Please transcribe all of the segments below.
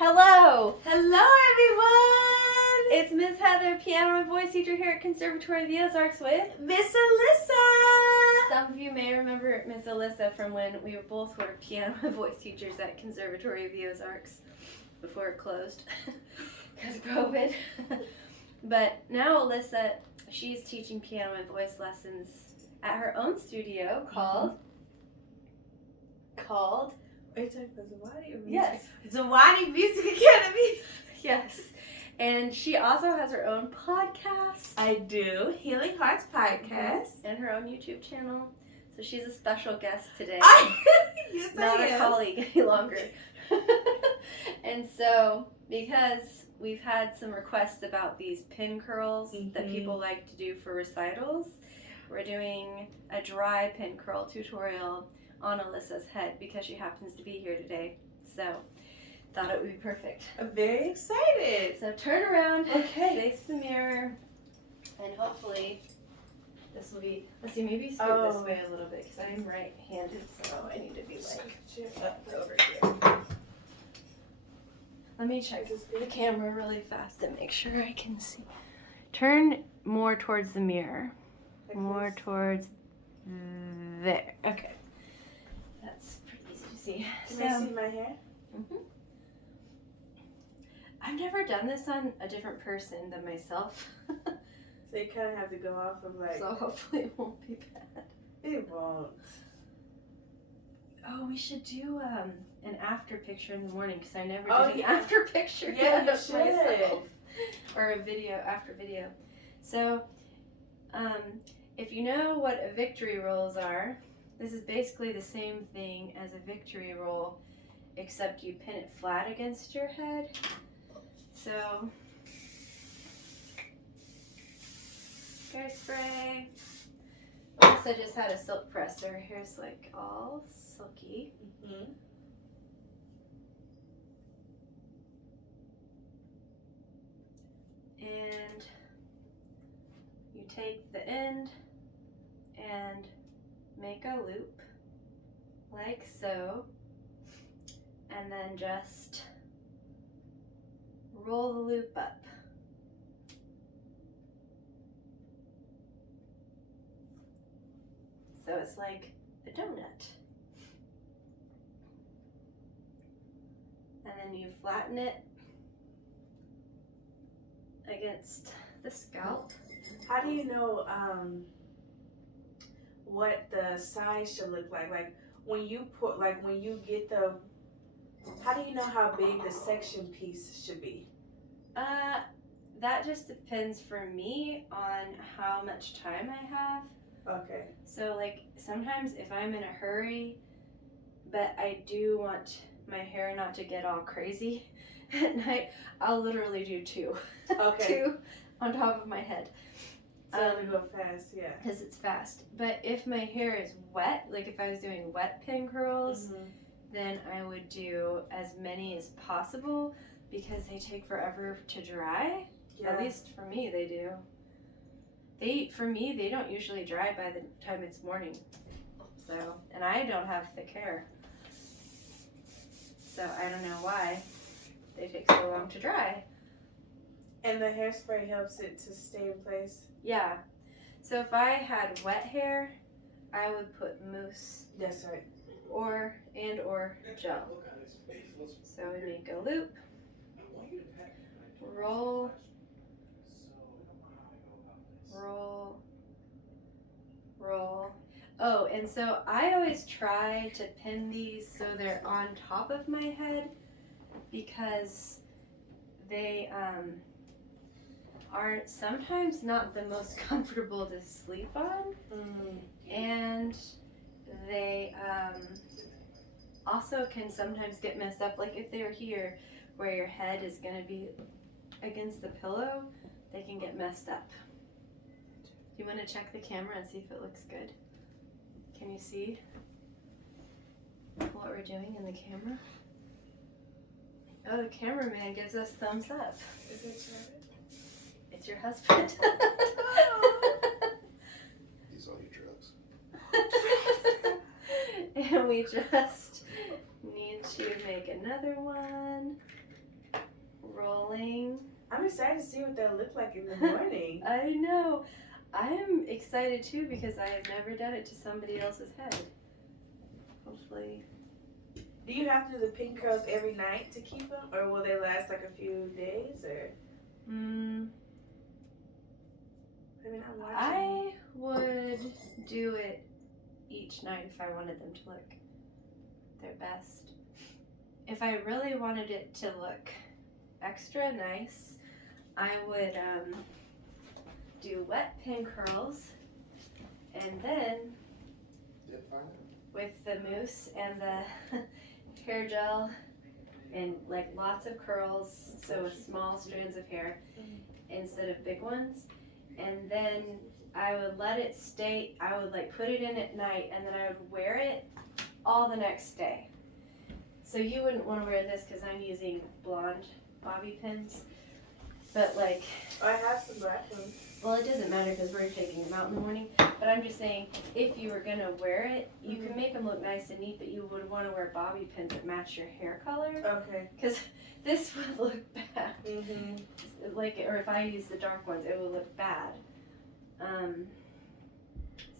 Hello! Hello, everyone! It's Miss Heather, piano and voice teacher here at Conservatory of the Ozarks with Miss Alyssa! Some of you may remember Miss Alyssa from when we both were piano and voice teachers at Conservatory of the Ozarks before it closed because of COVID. But now Alyssa, she's teaching piano and voice lessons at her own studio called Are you talking about Zawadi or Music? Yes. Zawadi Music Academy. Yes. And she also has her own podcast. I do. Healing Hearts Podcast. And her own YouTube channel. So she's a special guest today. Yes, Not I a am. colleague any longer. And so, because we've had some requests about these pin curls that people like to do for recitals, we're doing a dry pin curl tutorial on Alyssa's head because she happens to be here today. So, thought it would be perfect. I'm very excited. So turn around, Okay. face the mirror, and hopefully this will be, let's see, maybe scoot this way a little bit because I'm right-handed, so I need to be like up over here. Let me check the camera really fast to make sure I can see. Turn more towards the mirror. More towards there. Okay. That's pretty easy to see. Can I see my hair? I've never done this on a different person than myself. So you kind of have to go off of like... So hopefully it won't be bad. It won't. Oh, we should do an after picture in the morning because I never did Oh, an yeah. after picture Yeah, you of should. myself. Or a video, after video. So, if you know what a victory rolls are, this is basically the same thing as a victory roll, except you pin it flat against your head. So, hair spray. Also just had a silk press. Her hair's like all silky. And you take the end and make a loop like so, and then just roll the loop up. So it's like a donut. And then you flatten it against the scalp. How do you know what the size should look like? Like when you put, like when you get the, how do you know how big the section piece should be? That just depends for me on how much time I have. Okay. So like sometimes if I'm in a hurry, but I do want my hair not to get all crazy at night, I'll literally do two. Okay. Two on top of my head. So we go fast, yeah. Because it's fast. But if my hair is wet, like if I was doing wet pin curls, then I would do as many as possible because they take forever to dry. Yeah. At least for me, they do. For me, they don't usually dry by the time it's morning. So, and I don't have thick hair. So I don't know why they take so long to dry. And the hairspray helps it to stay in place? Yeah. So if I had wet hair, I would put mousse. That's right. Or gel. So we make a loop. Roll. Roll. Roll. Oh, and so I always try to pin these so they're on top of my head because they are sometimes not the most comfortable to sleep on, and they also can sometimes get messed up. Like if they're here where your head is going to be against the pillow, they can get messed up. You want to check the camera and see if it looks good? Can you see what we're doing in the camera? Oh, the cameraman gives us thumbs up. Is it Shannon? It's your husband. These all your drugs. And we just need to make another one. rolling. I'm excited to see what they'll look like in the morning. I know. I'm excited too because I have never done it to somebody else's head. Hopefully. Do you have to do the pink curls every night to keep them, or will they last like a few days, or? I mean, I'm watching. I would do it each night if I wanted them to look their best. If I really wanted it to look extra nice, I would do wet pin curls, and then with the mousse and the hair gel and like lots of curls, so with small strands of hair instead of big ones, and then I would let it stay. I would like put it in at night, and then I would wear it all the next day. So you wouldn't want to wear this because I'm using blonde bobby pins, but like, I have some black ones. well, it doesn't matter because we're taking them out in the morning. But I'm just saying, if you were gonna wear it, you can make them look nice and neat, but you would want to wear bobby pins that match your hair color. Okay. Because this would look bad. Mhm. Like, or if I use the dark ones, it would look bad.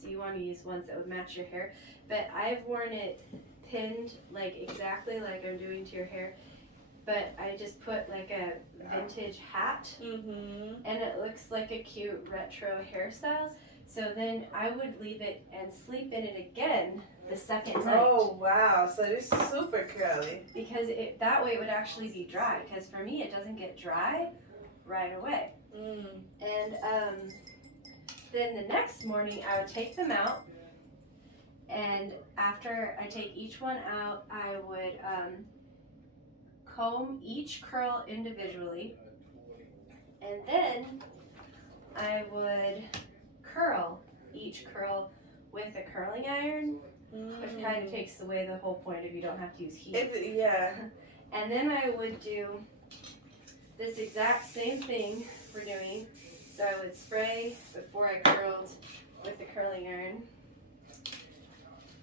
So you want to use ones that would match your hair. But I've worn it pinned like exactly like I'm doing to your hair. But I just put like a vintage hat, Mhm. and it looks like a cute retro hairstyle. So then I would leave it and sleep in it again the second night. Oh wow! So it's super curly. Because that way it would actually be dry. Because for me, it doesn't get dry right away. And then the next morning, I would take them out. And after I take each one out, I would comb each curl individually. And then I would curl each curl with a curling iron, which kind of takes away the whole point if you don't have to use heat. Yeah. And then I would do this exact same thing we're doing. So I would spray before I curled with the curling iron.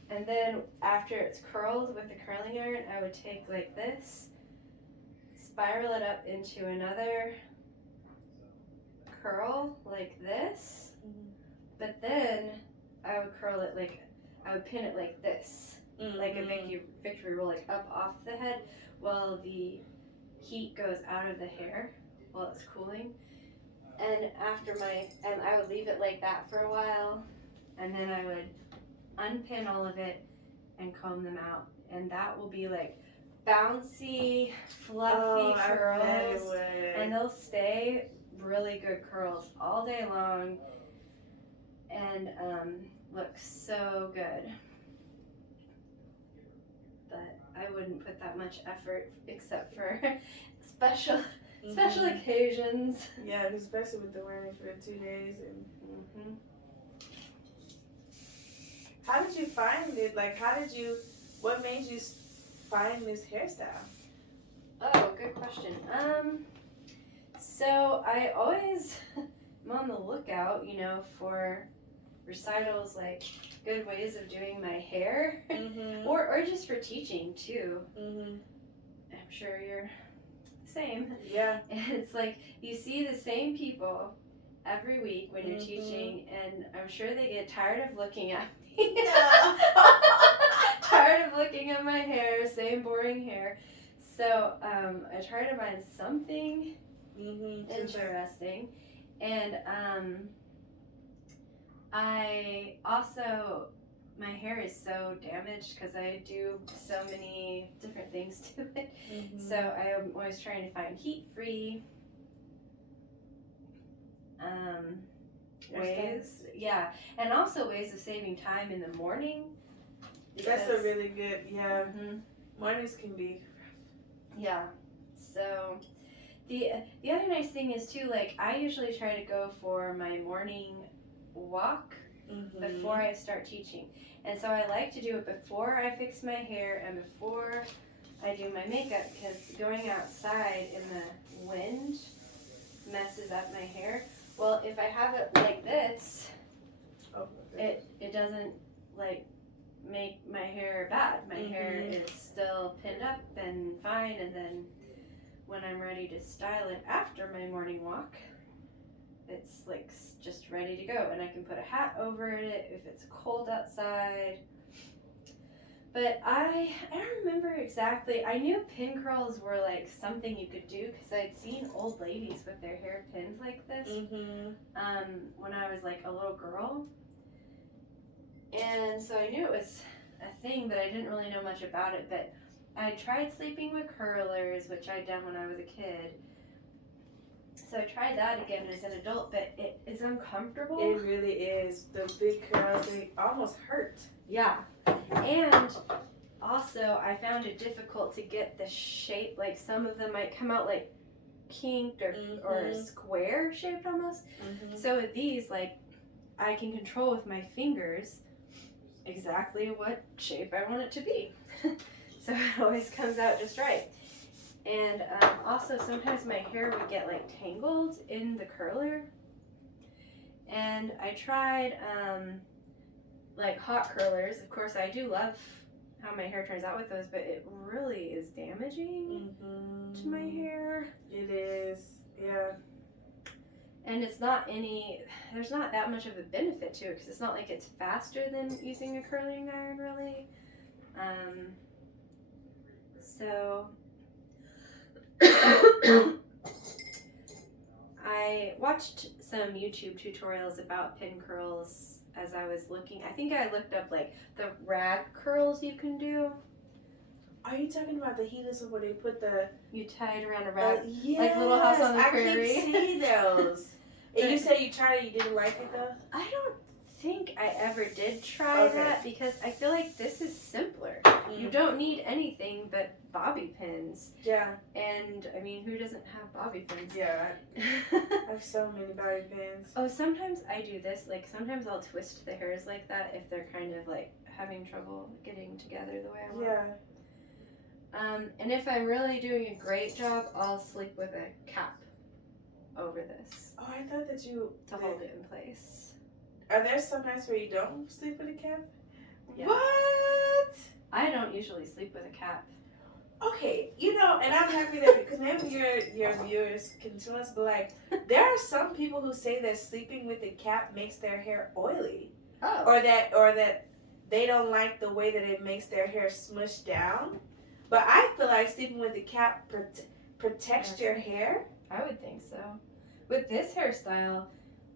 And then after it's curled with the curling iron, I would take like this, spiral it up into another curl like this. But then I would curl it like, I would pin it like this, like a victory roll, like up off the head, while the heat goes out of the hair while it's cooling. And and I would leave it like that for a while, and then I would unpin all of it and comb them out, and that will be like bouncy, fluffy curls, and they'll stay really good curls all day long, and look so good. But I wouldn't put that much effort except for special occasions. Yeah, especially with the wearing it for 2 days. And how did you find it? Like, what made you find this hairstyle? Oh, good question. So I always am on the lookout, for recitals, like good ways of doing my hair, or just for teaching too. I'm sure you're the same. Yeah. And it's like you see the same people every week when you're teaching, and I'm sure they get tired of looking at me. No. Tired of looking at my hair, same boring hair. So I try to find something interesting, and I also, my hair is so damaged because I do so many different things to it. So I am always trying to find heat-free ways. Yeah, and also ways of saving time in the morning. That's a really good, mornings can be. Yeah, so the other nice thing is too, like I usually try to go for my morning walk before I start teaching. And so I like to do it before I fix my hair and before I do my makeup, because going outside in the wind messes up my hair. Well, if I have it like this, it doesn't like make my hair bad. My hair is still pinned up and fine, and then when I'm ready to style it after my morning walk, it's like just ready to go, and I can put a hat over it if it's cold outside. But I don't remember exactly. I knew pin curls were like something you could do because I'd seen old ladies with their hair pinned like this when I was like a little girl. And so I knew it was a thing, but I didn't really know much about it. But I tried sleeping with curlers, which I'd done when I was a kid. So I tried that again as an adult, but it is uncomfortable. It really is. The big curls, they almost hurt. Yeah. And also, I found it difficult to get the shape. Like, some of them might come out like kinked or square shaped almost. So with these, like, I can control with my fingers exactly what shape I want it to be. So it always comes out just right. And also, sometimes my hair would get like tangled in the curler. And I tried like hot curlers. Of course, I do love how my hair turns out with those, but it really is damaging to my hair. It is, yeah. And it's not there's not that much of a benefit to it because it's not like it's faster than using a curling iron, really. So I watched some YouTube tutorials about pin curls as I was looking. I think I looked up like the rag curls you can do. Are you talking about the heaters where they put the... You tie it around a rag, yes, like Little House on the Prairie. I keep seeing those. And you said you tried it, you didn't like it though? I don't think I ever did try that because I feel like this is simpler. You don't need anything but bobby pins. Yeah. And I mean, who doesn't have bobby pins? Yeah. I have so many bobby pins. Oh, sometimes I do this. Like, sometimes I'll twist the hairs like that if they're kind of like having trouble getting together the way I want. Yeah. And if I'm really doing a great job, I'll sleep with a cap over this. Oh, I thought that you... To hold it in place. Are there some nights where you don't sleep with a cap? Yeah. What? I don't usually sleep with a cap. Okay, you know, and I'm happy that because maybe your viewers can tell us, but like, there are some people who say that sleeping with a cap makes their hair oily, or that they don't like the way that it makes their hair smush down. But I feel like sleeping with a cap protects your hair. I would think so. With this hairstyle,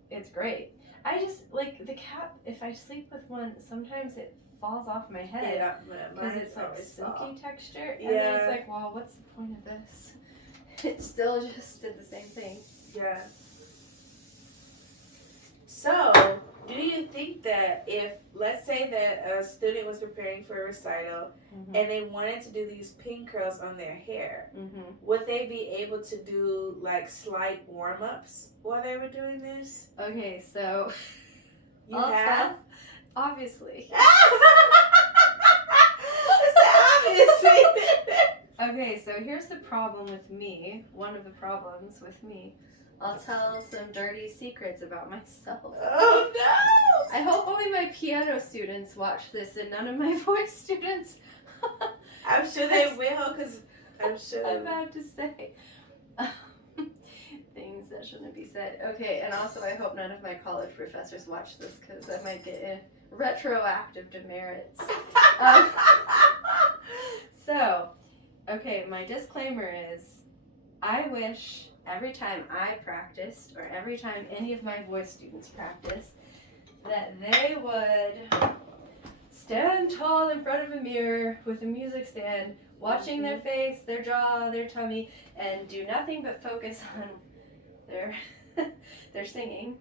it's great. I just like the cap. If I sleep with one, sometimes it falls off my head because it's like silky texture. And then it's like, well, what's the point of this? It still just did the same thing. Yeah. So, do you think that if, let's say that a student was preparing for a recital and they wanted to do these pin curls on their hair, would they be able to do like slight warm-ups while they were doing this? Okay, so you have? Obviously. Obviously. Okay, so here's the problem with me. One of the problems with me. I'll tell some dirty secrets about myself. Oh no! I hope only my piano students watch this and none of my voice students. I'm sure they will, because I'm sure. I'm about to say things that shouldn't be said. Okay, and also I hope none of my college professors watch this because I might get retroactive demerits. So, okay, my disclaimer is I wish every time I practiced or every time any of my voice students practice that they would stand tall in front of a mirror with a music stand, watching their face, their jaw, their tummy, and do nothing but focus on their singing.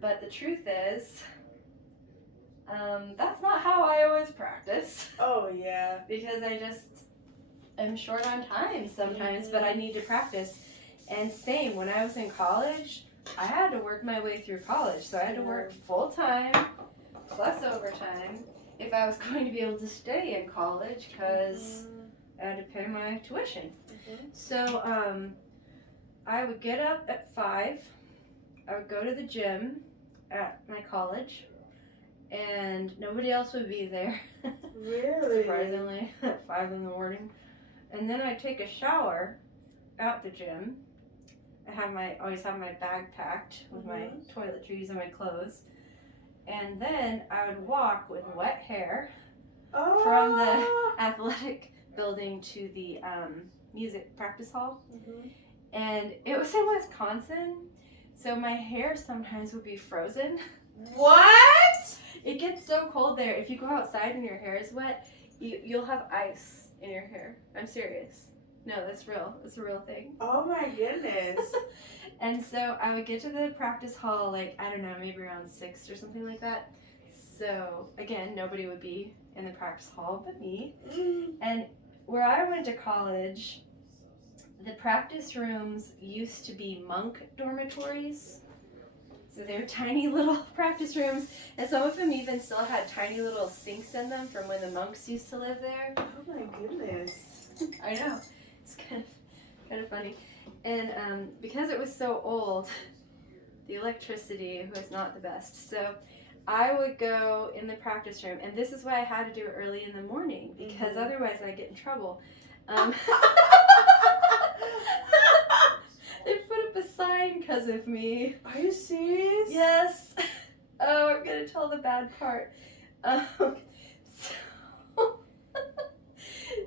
But the truth is, that's not how I always practice. Oh yeah. Because I just am short on time sometimes, but I need to practice. And same, when I was in college, I had to work my way through college. So I had to work full time plus overtime if I was going to be able to stay in college because I had to pay my tuition. So I would get up at 5. I would go to the gym at my college and nobody else would be there. Really? Surprisingly, at 5 in the morning. And then I'd take a shower at the gym, I always have my bag packed with my toiletries and my clothes. And then I would walk with wet hair from the athletic building to the music practice hall. And it was in Wisconsin, so my hair sometimes would be frozen. What? It gets so cold there. If you go outside and your hair is wet, you'll have ice in your hair. I'm serious. No, that's real. It's a real thing. Oh my goodness. And so I would get to the practice hall, like, I don't know, maybe around 6 or something like that. So, again, nobody would be in the practice hall but me. And where I went to college, the practice rooms used to be monk dormitories. So they were tiny little practice rooms, and some of them even still had tiny little sinks in them from when the monks used to live there. Oh my goodness. I know. It's kind of funny. And because it was so old, the electricity was not the best. So I would go in the practice room, and this is why I had to do it early in the morning, because otherwise I'd get in trouble. They put up a sign because of me. Are you serious? Yes. Oh, I'm going to tell the bad part.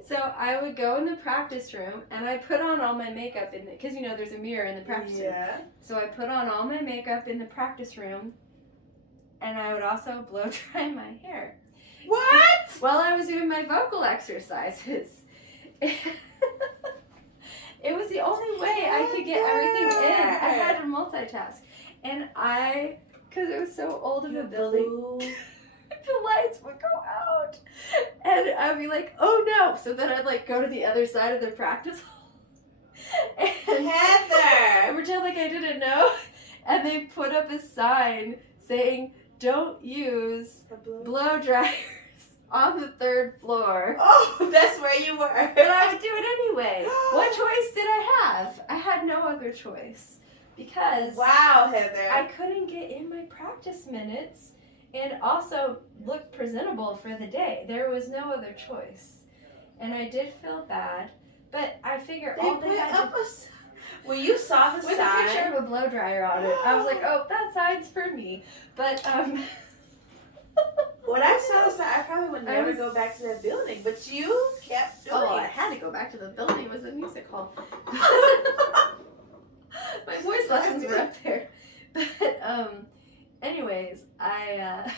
So I would go in the practice room, and I put on all my makeup in it, because, you know, there's a mirror in the practice room. So I put on all my makeup in the practice room, and I would also blow dry my hair. What? While I was doing my vocal exercises. It was the only way I could get everything in. I had to multitask. And because it was so old of a building, the lights would go out. And I'd be like, oh no. So then I'd like go to the other side of the practice hall. And Heather! pretend like I didn't know. And they put up a sign saying, don't use blow dryers on the 3rd floor. Oh, that's where you were. But I would do it anyway. What choice did I have? I had no other choice. Because wow, Heather. I couldn't get in my practice minutes and also look presentable for the day. There was no other choice. And I did feel bad, but I figure all they had to... When you saw the with sign... a picture of a blow dryer on it, I was like, oh, that sign's for me. But, when I saw the sign, I probably would never go back to that building, but you kept doing it. Oh, I had to go back to the building. It was a music hall. My voice lessons were up there. But, anyways, I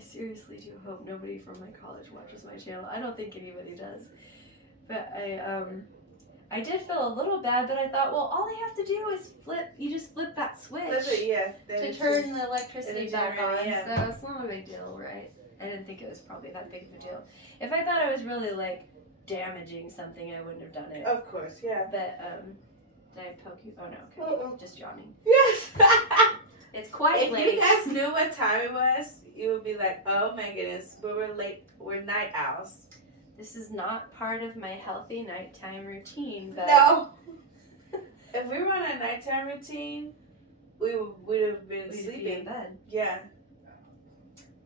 seriously do hope nobody from my college watches my channel. I don't think anybody does. But I did feel a little bad, but I thought, well, all they have to do is you just flip that switch to turn the electricity back on. Yeah. So it's not a big deal, right? I didn't think it was probably that big of a deal. If I thought I was really like damaging something, I wouldn't have done it. Of course, yeah. But did I poke you? Oh no, okay. Just yawning. Yes. It's quite late. If you guys knew what time it was, you would be like, oh my goodness, but we're late. We're night owls. This is not part of my healthy nighttime routine, but... No. If we were on a nighttime routine, we would have been sleeping. Be in bed. Yeah.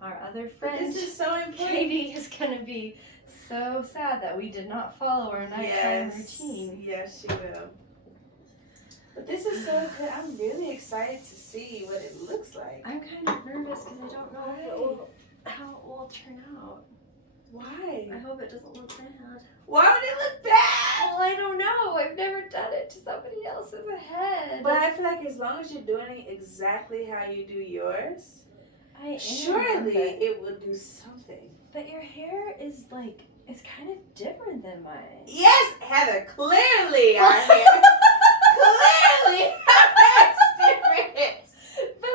Our other friend, this is so important. Katie, is going to be so sad that we did not follow our nighttime routine. Yes, she will. But this is so good. I'm really excited to see what it looks like. I'm kind of nervous because I don't know how it will turn out. Why? I hope it doesn't look bad. Why would it look bad? Well, I don't know. I've never done it to somebody else's head. But I feel like as long as you're doing it exactly how you do yours, surely it will do something. But your hair is like, it's kind of different than mine. Yes, Heather, clearly our hair. Clearly our hair is different. But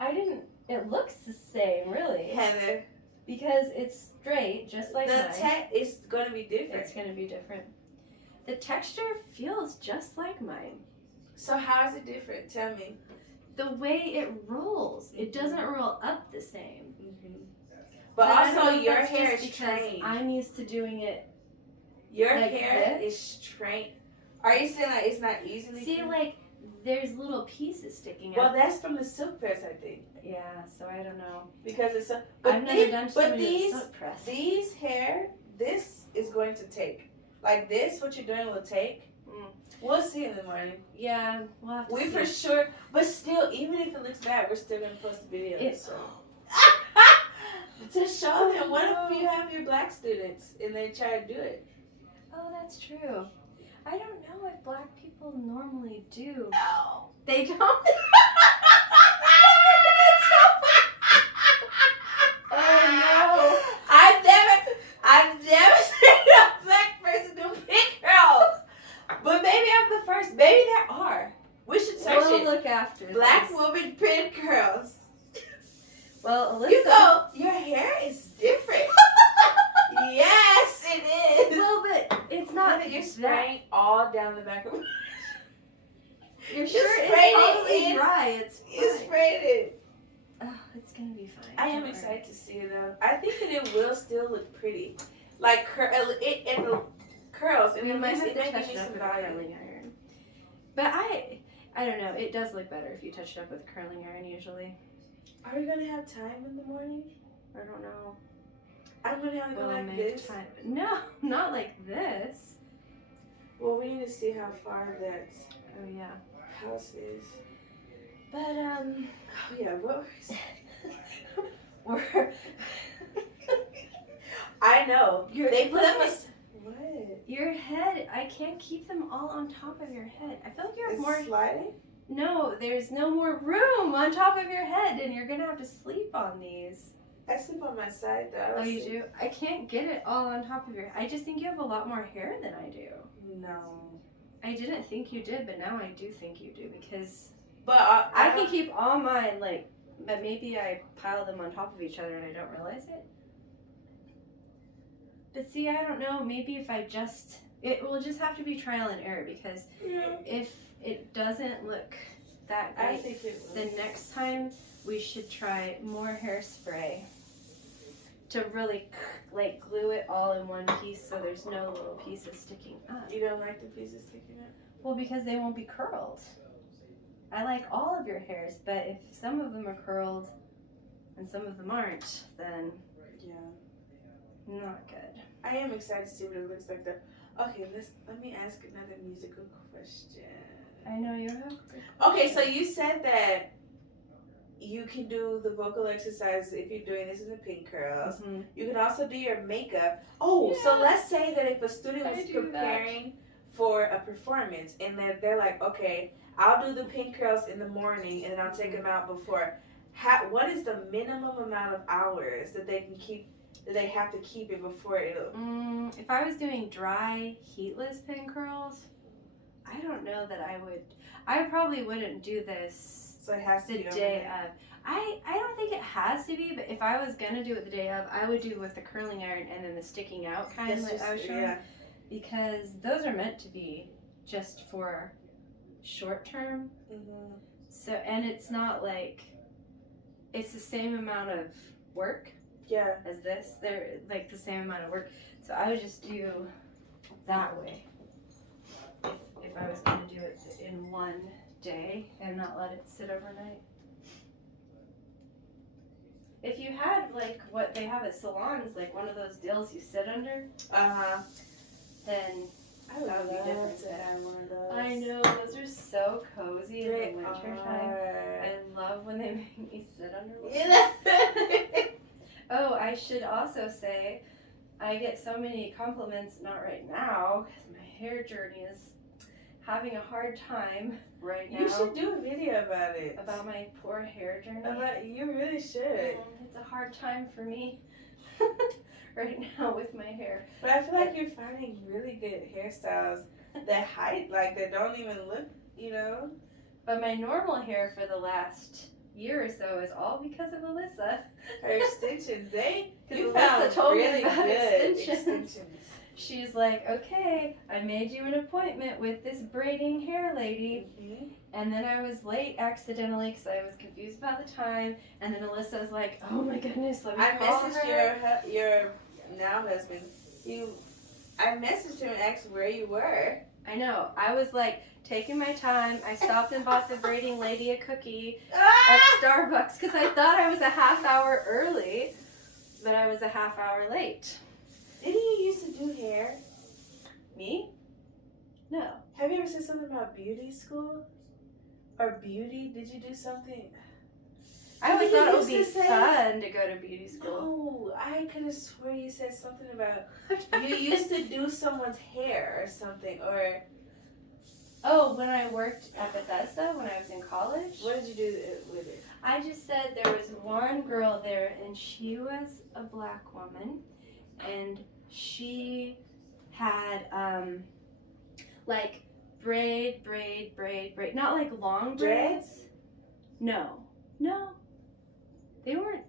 I mean, it looks the same, really. Heather. Because it's straight, just like mine. The is going to be different. It's going to be different. The texture feels just like mine. So how is it different? Tell me. The way it rolls. It doesn't roll up the same. But also your hair is trained. I'm used to doing it. Your like hair this. is trained. Are you saying like it's not easily? See, like there's little pieces sticking out. Well, that's from the silk press, I think. Yeah, so I don't know. Because it's I've never done somebody with silk press. These hair, this is going to take. like this, what you're doing will take. We'll see in the morning. Yeah, we'll have to We see. for sure, but still, even if it looks bad, we're still gonna post the video. So. To show them, what if you have your black students and they try to do it? Oh, that's true. I don't know if black people normally do. No. They don't. Oh no! I've never seen a black person do pink curls. But maybe I'm the first. Maybe there are. We should search We'll it. look after Black this. woman pink curls. Well, Alyssa. You go. Your hair is different. Yes, it is. Well, but it's not. You're spraying all down the back of. Your You shirt is sprayed it totally in. dry. It's You fine. sprayed it. Oh, it's gonna be fine. I am Don't excited worry. to see it though. I think that it will still look pretty, like curls. And We it might might have to give touch me it up some with a value. curling iron. But I don't know. It does look better if you touch it up with a curling iron usually. Are we gonna have time in the morning? I don't know. I'm gonna have to go We'll like make this. time. No, not like this. Well, we need to see how far that Oh yeah. house is. But Oh yeah, what was we're I know. You're- They put up look a at- what? your head. I can't keep them all on top of your head. I feel like you have It's more. sliding? No, there's no more room on top of your head, and you're gonna have to sleep on these. I sleep on my side though. I Oh, don't you sleep- do? I can't get it all on top of your. I just think you have a lot more hair than I do. No. I didn't think you did, but now I do think you do because But I can keep all mine like, but maybe I pile them on top of each other and I don't realize it. But see, I don't know. Maybe if I just, it will just have to be trial and error because Yeah. if it doesn't look that I great, think it will. then next time we should try more hairspray to really like glue it all in one piece so there's no little pieces sticking up. You don't like the pieces sticking up? Well, because they won't be curled. I like all of your hairs, but if some of them are curled and some of them aren't, then Yeah. not good. I am excited to see what it looks like though. Okay, let me ask another musical question. I know you have. Okay, so you said that you can do the vocal exercises if you're doing this in the pink curls. Mm-hmm. You can also do your makeup. Oh, so Yeah. let's say that if a student I was do that. preparing for a performance and they're like, okay, I'll do the pink curls in the morning and then I'll take them out before. What is the minimum amount of hours that they can keep? That they have to keep it before it'll. If I was doing dry, heatless pin curls, I don't know that I would. I probably wouldn't do this So it has to the be day overnight. of. I don't think it has to be, but if I was gonna do it the day of, I would do with the curling iron and then the sticking out kind That's like just- I was showing. yeah. Because those are meant to be just for short term. Mm-hmm. So, and it's not like it's the same amount of work Yeah. as this. They're like the same amount of work. So I would just do that way if I was going to do it in one day and not let it sit overnight. If you had like what they have at salons, like one of those dills you sit under, then I would That would be love different. to have one of those. I know those are so cozy in They the winter time. are. I love when they make me sit under one. Yeah. Oh, I should also say, I get so many compliments, not right now, because my hair journey is having a hard time right now. You should do a video about it. About my poor hair journey. You really should. It's a hard time for me right now with my hair. But I feel like you're finding really good hairstyles that hide, like that don't even look, you know. But my normal hair for the last year or so is all because of Alyssa. Her extensions, you Alyssa found told me really about good extensions. She's like, okay, I made you an appointment with this braiding hair lady. Mhm. And then I was late accidentally because I was confused about the time. And then Alyssa's like, oh my goodness, let me I call messaged her. your now husband. I messaged him and asked where you were. I know. I was like taking my time. I stopped and bought the braiding lady a cookie at Ah! Starbucks because I thought I was a half hour early, but I was a half hour late. Didn't you used to do hair? Me? No. Have you ever said something about beauty school? Or beauty? Did you do something? I always Did you thought it would used be to say- fun to go to beauty school. No, I could have swore you said something about you used to do someone's hair or something. Or Oh, when I worked at Bethesda when I was in college, what did you do with it? I just said there was one girl there and she was a black woman and she had like braid, not like long braids. Dreads? No. They weren't.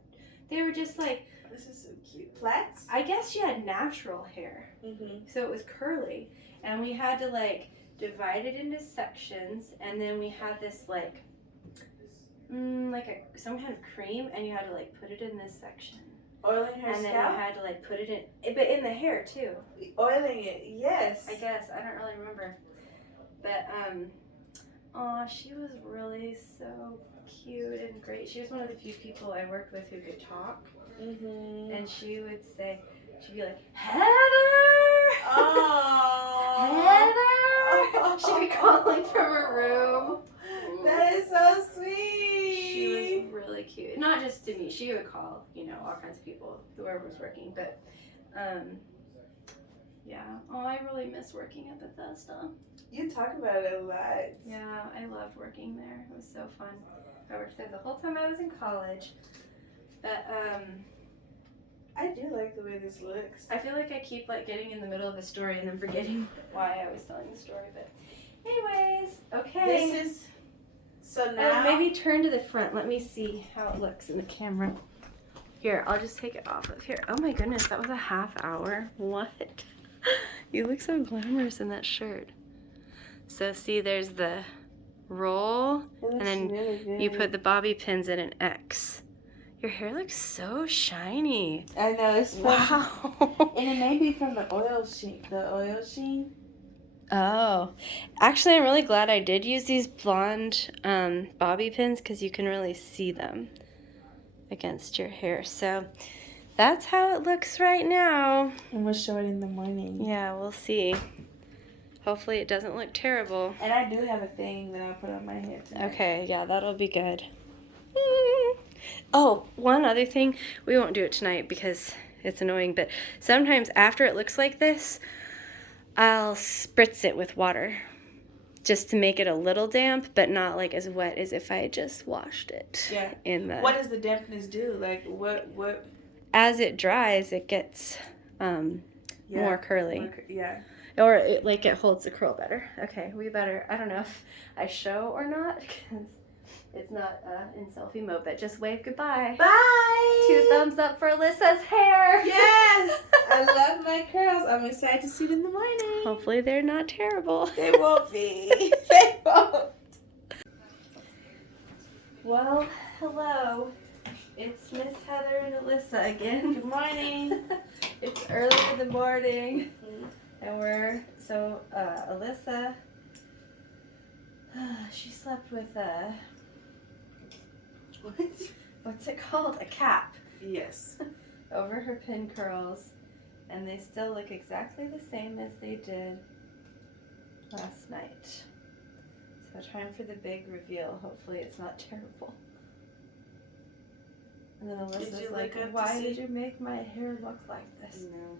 They were just like, This is so cute. Plaits? I guess she had natural hair. Mm-hmm. So it was curly. And we had to like divide it into sections. And then we had this like some kind of cream. And you had to like put it in this section. Oiling her And then scalp? you had to like put it in, but in the hair too. Oiling it, yes. I guess. I don't really remember. But, she was really so cute and great. She was one of the few people I worked with who could talk. Mm-hmm. And she would say, she'd be like, Heather! Oh. Heather! She'd be calling from her room. That is so sweet. She was really cute. Not just to me. She would call, all kinds of people, whoever was working. But, yeah. Oh, I really miss working at Bethesda. You talk about it a lot. Yeah, I loved working there. It was so fun. I worked there the whole time I was in college. But, I do like the way this looks. I feel like I keep like getting in the middle of a story and then forgetting why I was telling the story. But anyways, okay. This is so now. Maybe turn to the front. Let me see how it looks in the camera. Here, I'll just take it off of here. Oh my goodness, that was a half hour. What? You look so glamorous in that shirt. So see, there's the roll, and then really you put the bobby pins in an X. Your hair looks so shiny. I know, it's Wow. And it may be from the oil sheen. Oh, actually, I'm really glad I did use these blonde bobby pins because you can really see them against your hair. So that's how it looks right now. And we'll show it in the morning. Yeah, we'll see. Hopefully it doesn't look terrible. And I do have a thing that I'll put on my head tonight. Okay, yeah, that'll be good. Oh, one other thing. We won't do it tonight because it's annoying, but sometimes after it looks like this, I'll spritz it with water just to make it a little damp, but not like as wet as if I just washed it. Yeah. In the. What does the dampness do? Like what? As it dries, it gets more curly. Yeah. Or it holds the curl better. Okay, we better. I don't know if I show or not because it's not in selfie mode. But just wave goodbye. Bye. 2 thumbs up for Alyssa's hair. Yes. I love my curls. I'm excited to see it in the morning. Hopefully they're not terrible. They won't be. They won't. Well, hello. It's Miss Heather and Alyssa again. Good morning. It's early in the morning. And Alyssa, she slept with what's it called? A cap Yes. over her pin curls. And they still look exactly the same as they did last night. So time for the big reveal. Hopefully it's not terrible. And then Alyssa's like, why did you make my hair look like this? No.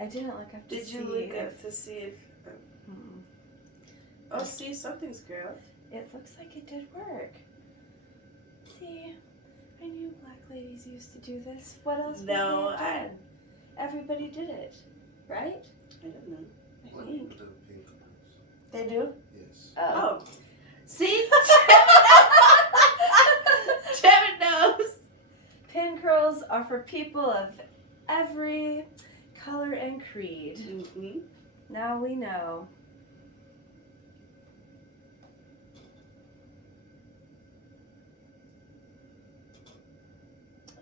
I didn't look up to see. Did you look up to see if... Mm-mm. Oh, see, something's curled. It looks like it did work. See, I knew black ladies used to do this. What else would they have done? Everybody did it, right? I don't know. I think. They do? Yes. Oh. See? Trevor knows. Pin curls are for people of every color and creed. Mm-hmm. Now we know.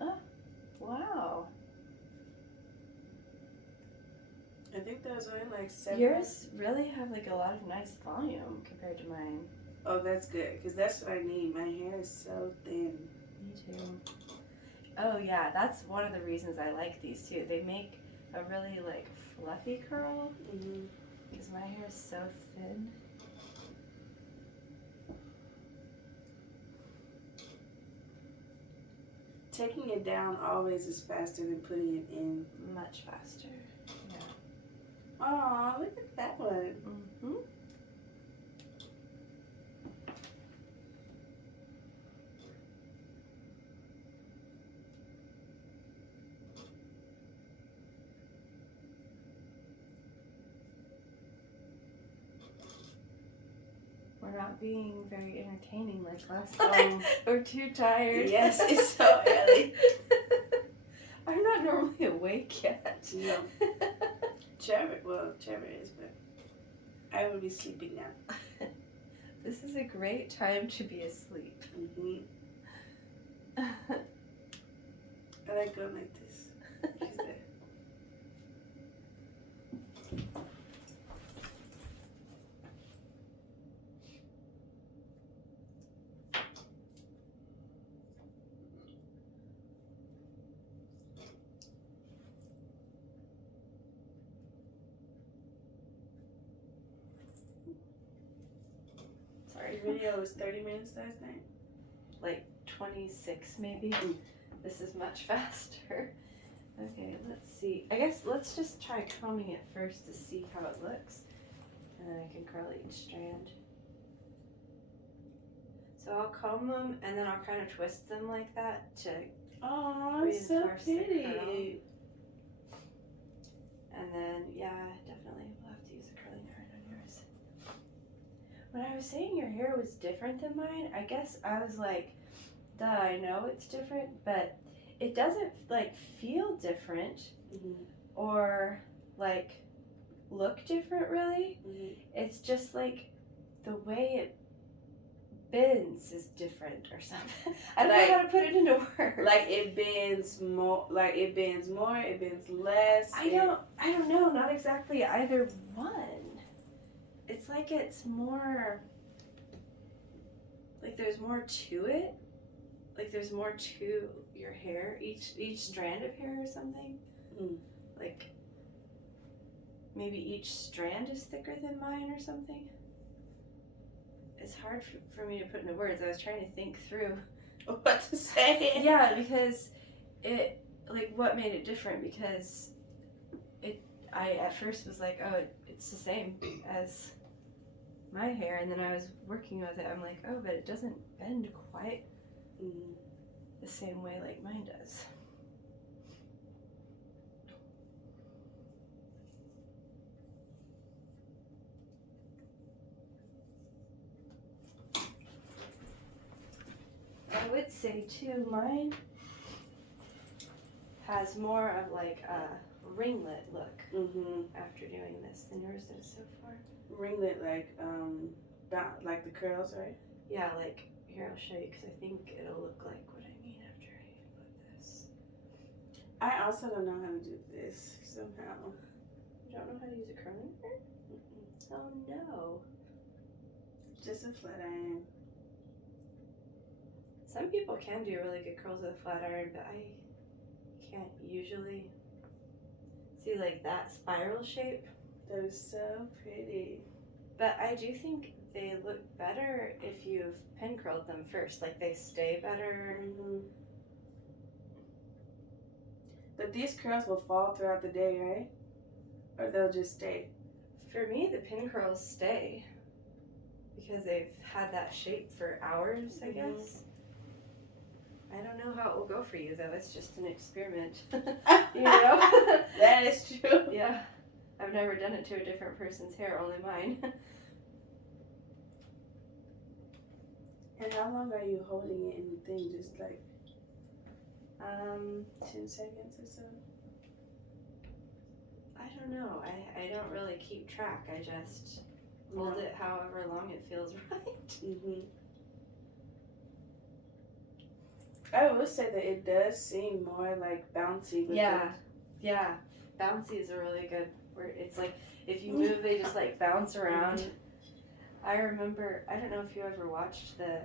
Oh, wow. I think that was only like 7. Yours really have like a lot of nice volume compared to mine. Oh, that's good, because that's what I need. My hair is so thin. Me too. Oh yeah, that's one of the reasons I like these too. They make a really like fluffy curl. Mm-hmm. because my hair is so thin. Taking it down always is faster than putting it in. Much faster. Yeah. Oh, look at that one. Mm-hmm. We're not being very entertaining like last time. We're too tired. Yes, it's so early. I'm not normally awake yet. No. Trevor is, but I will be sleeping now. This is a great time to be asleep. Mm-hmm. I like going like this. She's there. Sorry. The video was 30 minutes last night. Like 26 maybe. This is much faster. Okay, let's see. I guess let's just try combing it first to see how it looks. And then I can curl each strand. So I'll comb them and then I'll kind of twist them like that to Oh, it's so reinforce the pretty. curl. And then, yeah, definitely we'll have to use a curling iron on yours. When I was saying your hair was different than mine, I guess I was like, duh, I know it's different, but it doesn't like feel different or like look different really. It's just like the way it bends is different or something. I don't know how to put it into words. Like it bends more, it bends less. I don't know, not exactly either one. It's like it's more, like there's more to it. Like there's more to your hair, each strand of hair or something. Like maybe each strand is thicker than mine or something. It's hard for me to put into words. I was trying to think through what to say. Yeah, because it, like, what made it different? Because I at first was like, oh, it's the same as my hair, and then I was working with it. I'm like, oh, but it doesn't bend quite the same way like mine does. I would say too, mine has more of like a ringlet look after doing this than yours does so far. Ringlet, like the curls, right? Yeah, like here I'll show you because I think it'll look like what I mean after I put this. I also don't know how to do this somehow. You don't know how to use a curling iron? Oh no. Just a flat iron. Some people can do really good curls with a flat iron, but I can't usually. See, like that spiral shape? That is so pretty. But I do think they look better if you've pin curled them first. Like they stay better. But these curls will fall throughout the day, right? Or they'll just stay? For me, the pin curls stay because they've had that shape for hours, I guess. I don't know how it will go for you, though. It's just an experiment. You know? That is true. Yeah. I've never done it to a different person's hair, only mine. And how long are you holding it in the thing? Just like 10 seconds or so? I don't know. I don't really keep track. I just hold it however long it feels right. I will say that it does seem more like bouncy. Yeah. Bouncy is a really good word. It's like if you move, they just like bounce around. I remember, I don't know if you ever watched the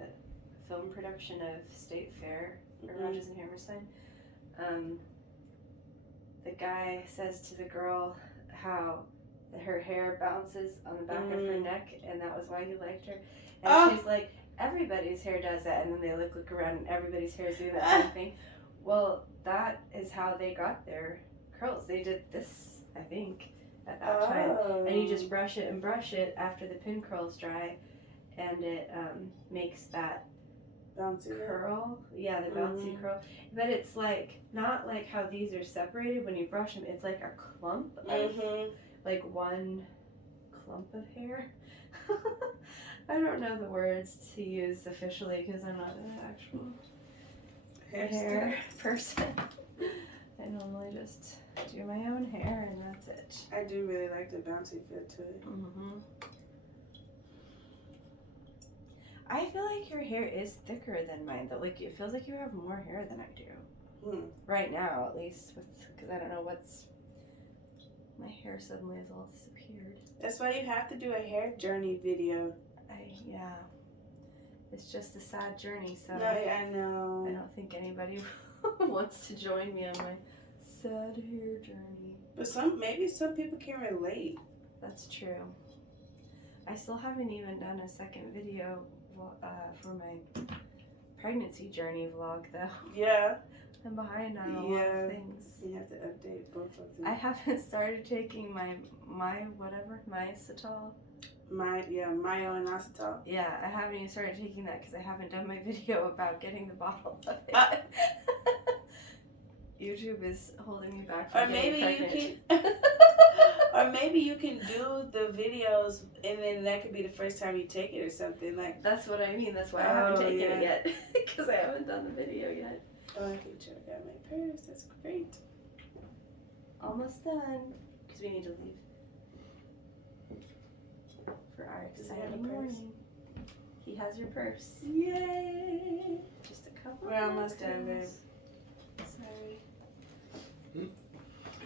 film production of State Fair or Rodgers and Hammerstein. The guy says to the girl how her hair bounces on the back of her neck, and that was why he liked her. And she's like, everybody's hair does that, and then they look around, and everybody's hair is doing that same thing. Well, that is how they got their curls. They did this, I think, at that time. And you just brush it after the pin curls dry, and it makes that bouncy curl. Yeah, the bouncy curl. But it's like, not like how these are separated when you brush them. It's like a clump of, like one clump of hair. I don't know the words to use officially because I'm not an actual hair person. I normally just do my own hair and that's it. I do really like the bouncy feel to it. I feel like your hair is thicker than mine though. Like it feels like you have more hair than I do. Right now, at least, because I don't know what's. My hair suddenly has all disappeared. That's why you have to do a hair journey video. Yeah. It's just a sad journey, so. No, I know. I don't think anybody wants to join me on my sad hair journey. But maybe some people can relate. That's true. I still haven't even done a second video for my pregnancy journey vlog, though. Yeah. I'm behind on a lot of things. You have to update both of them. I haven't started taking my Recital. Myo-inositol. Yeah, I haven't even started taking that because I haven't done my video about getting the bottle of it. YouTube is holding me back from getting pregnant. Or maybe you can do the videos and then that could be the first time you take it or something like. That's what I mean. That's why I haven't taken it yet because I haven't done the video yet. Oh, I can check out my purse. That's great. Almost done because we need to leave for our exciting morning. He has your purse. Yay! Just a couple. We're almost done, babe. Sorry.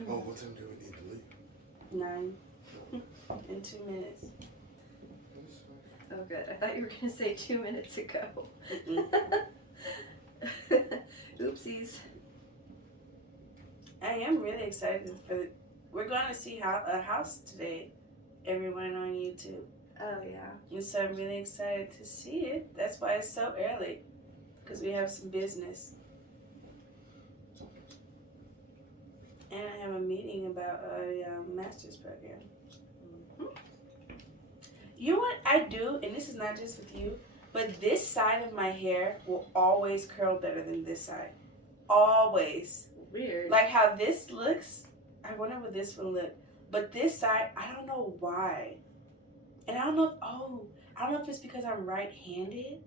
Oh, what time do we need to leave? 9 in 2 minutes. Oh, good. I thought you were going to say 2 minutes ago. Oopsies. I am really excited we're going to see a house today, everyone on YouTube. Oh, yeah. And so I'm really excited to see it. That's why it's so early, because we have some business. And I have a meeting about a master's program. You know what I do, and this is not just with you, but this side of my hair will always curl better than this side. Always. Weird. Like how this looks, I wonder what this will look. But this side, I don't know why. And I don't know if it's because I'm right-handed.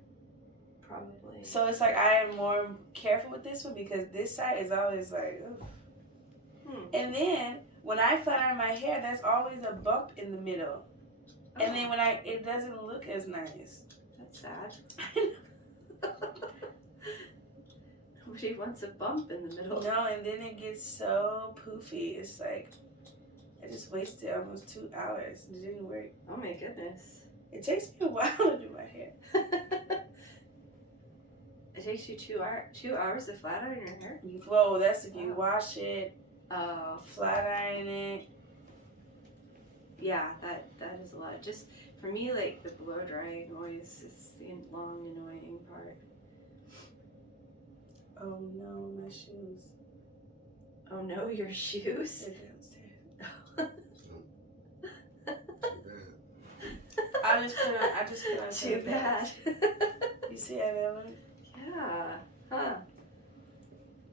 Probably. So it's like I am more careful with this one because this side is always like, ugh. And then when I flat iron my hair, there's always a bump in the middle. Oh. And then it doesn't look as nice. That's sad. Nobody wants a bump in the middle. No, and then it gets so poofy. It's like, I just wasted almost 2 hours. It didn't work. Oh my goodness. It takes me a while to do my hair. It takes you 2 hours to flat iron your hair? Whoa, that's if you wash it. Oh. Flat iron it. Yeah, that is a lot. Just for me, like the blow drying always is the long, annoying part. Oh no, my shoes. Oh no, your shoes? They're downstairs. I just put on Too bad. You see how they look? Yeah. Huh.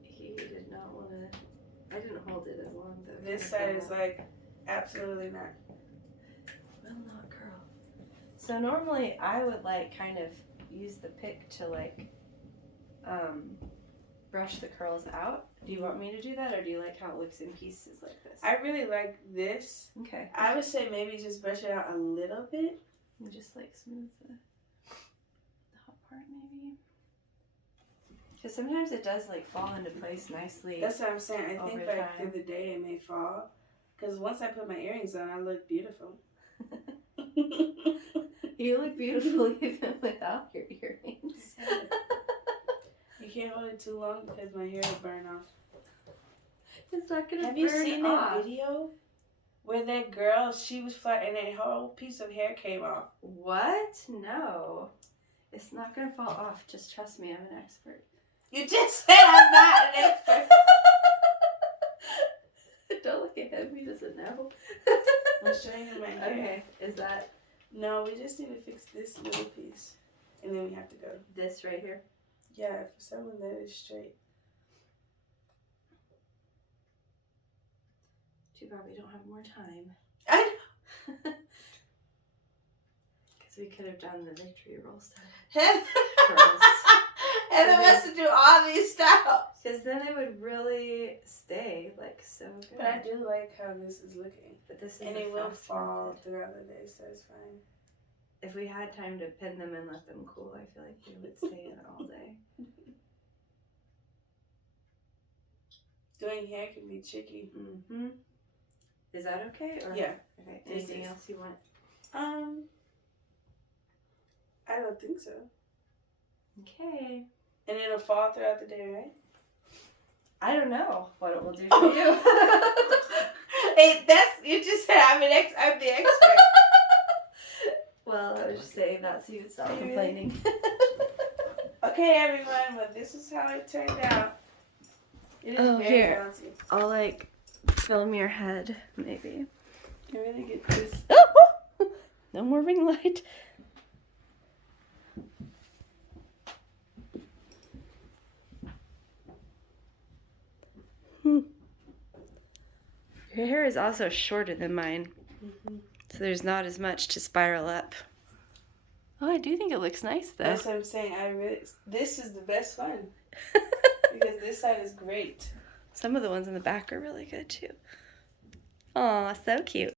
He did not want to. I didn't hold it as long though. This side is like absolutely not. Will not curl. So normally I would like kind of use the pick to like brush the curls out. Do you want me to do that, or do you like how it looks in pieces like this? I really like this. Okay. I would say maybe just brush it out a little bit. And just like smooth the hot part maybe. Because sometimes it does like fall into place nicely. That's what I'm saying. I think like time. through the day it may fall. Because once I put my earrings on, I look beautiful. You look beautiful even without your earrings. You can't hold it too long because my hair will burn off. It's not gonna burn off. Have you seen that video where that girl, she was flat and a whole piece of hair came off. What? No. It's not going to fall off. Just trust me. I'm an expert. You just said I'm not an expert. Don't look at him. He doesn't know. I'm showing him my hair. Okay. Is that No, we just need to fix this little piece. And then we have to go. this right here? Yeah, for someone that is straight. Too bad we don't have more time. I Because we could have done the victory roll stuff. And then wants to do all these styles. Because then it would really stay like so good. But I do like how this is looking. But this is And the it will fast fall method. throughout the day, so it's fine. If we had time to pin them and let them cool, I feel like they would stay in all day. Doing hair can be tricky. Mm-hmm. Is that okay? Or? Yeah. Okay. This Anything is- else you want? I don't think so. Okay. And it'll fall throughout the day, right? I don't know what it will do for you. Hey, you just said I'm the expert. Well, I was just saying that so you would stop Are you really? complaining. Okay, everyone, well, this is how it turned out. It is Oh, very here. bouncy. I'll like film your head, maybe. You really get this. Oh! No more ring light. Your hair is also shorter than mine, so there's not as much to spiral up. Oh, I do think it looks nice though. That's what I'm saying. This is the best one. Because this side is great. Some of the ones in the back are really good too. Aw, so cute.